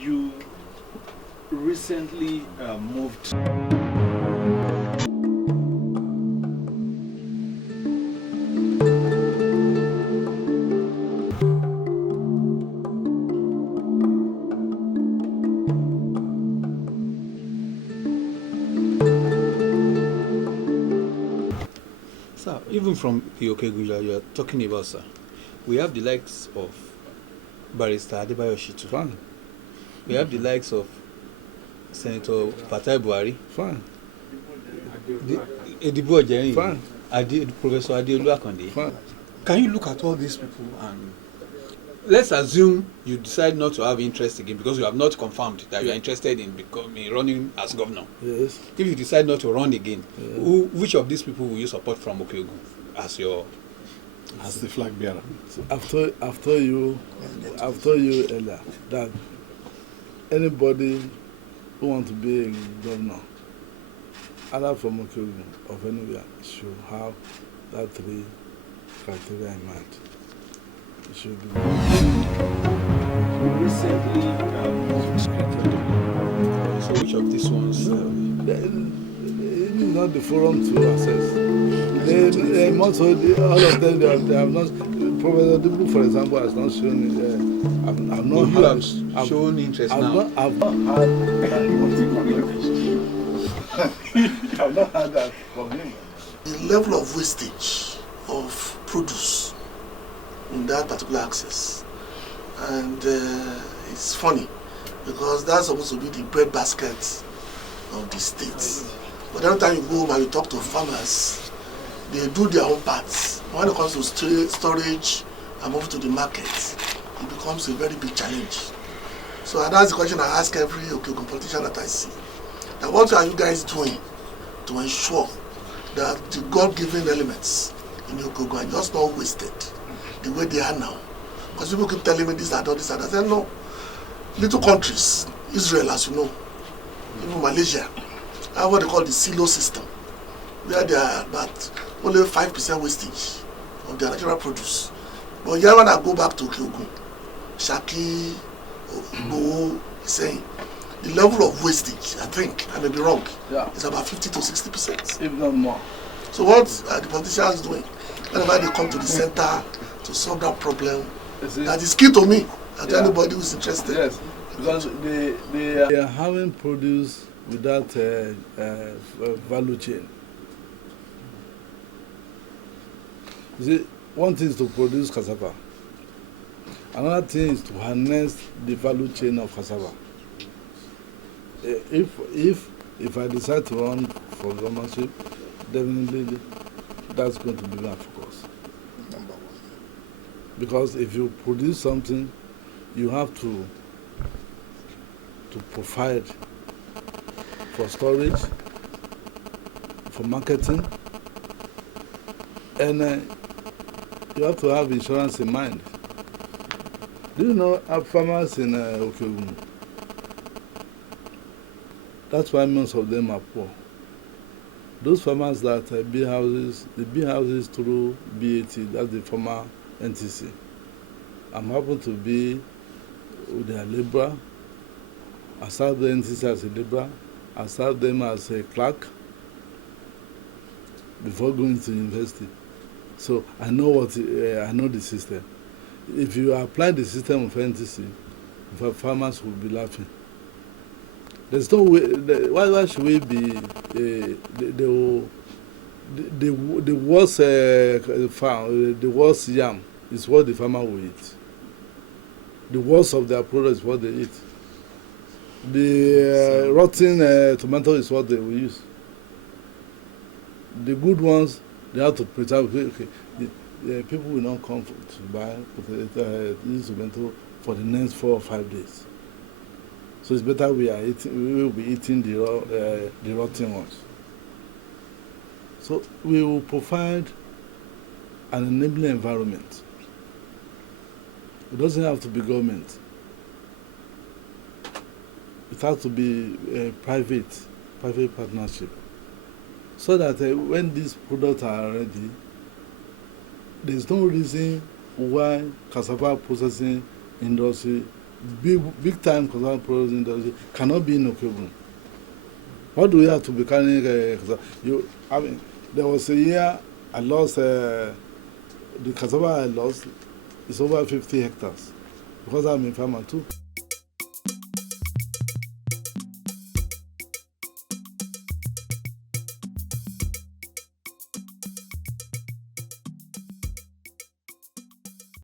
you recently moved. Sir, even from the Okeguja you are talking about, sir, we have the likes of Barrister Adebayo Shitu. Fine. We have the likes of Senator Fatai Buhari. Fine. Edibo Ojeri. Fine. Professor Adeolu Akande. Fine. Can you look at all these people and let's assume you decide not to have interest again because you have not confirmed that you are interested in becoming running as governor. Yes. If you decide not to run again, which of these people will you support from Okeogun as the flag bearer? So after you earlier, that anybody who want to be a governor, either from Okeogun or anywhere, should have that 3 criteria in mind. It should be recently. So which of these ones? It is not the forum to assess. They must all of them they have not. Professor Dubu, for example, has not shown it. I've not had shown interest now. I've not had I've not had that from him. The level of wastage of produce in that particular access, and it's funny because that's supposed to be the bread basket of the state. But every time you go home and you talk to farmers, they do their own parts. When it comes to storage and moving to the market, it becomes a very big challenge. So that's the question I ask every Okeogun politician that I see. Now, what are you guys doing to ensure that the God-given elements in Okeogun are just not wasted the way they are now? Because people keep telling me this and that, this and that. I say, no. Little countries, Israel, as you know, even Malaysia, have what they call the silo system, where they are about only 5% wastage of their natural produce. But here when I go back to Okeogun, Shaki, Bo is saying, the level of wastage, I think, I may be wrong, is about 50 to 60%. If not more. So what are the politicians doing whenever they come to the center to solve that problem? That is key to me, and to anybody who is interested. Yes, because they are having produce without value chain. You see, one thing is to produce cassava. Another thing is to harness the value chain of cassava. If I decide to run for governorship, definitely that's going to be my focus. Number one. Because if you produce something, you have to provide for storage, for marketing, and you have to have insurance in mind. Do you know our farmers in Okeogun? That's why most of them are poor. Those farmers that build houses, they build houses through BAT, that's the former NTC. I'm happen to be with their laborer. I served the NTC as a laborer. I served them as a clerk before going to university. So I know I know the system. If you apply the system of NTC, farmers will be laughing. There's no way. Why should we be the worst farm, the worst yam is what the farmer will eat. The worst of their product is what they eat. The rotten tomato is what they will use. The good ones, they have to preserve. Okay, the people will not come to buy this tomato for the next 4 or 5 days. So it's better we will be eating the rotten ones. So we will provide an enabling environment. It doesn't have to be government. It has to be a private partnership. So that when these products are ready, there's no reason why cassava processing industry big time cassava processing industry cannot be in Okebun. What do we have to be carrying cassava? I mean, there was a year I lost, the cassava I lost is over 50 hectares because I'm a farmer too.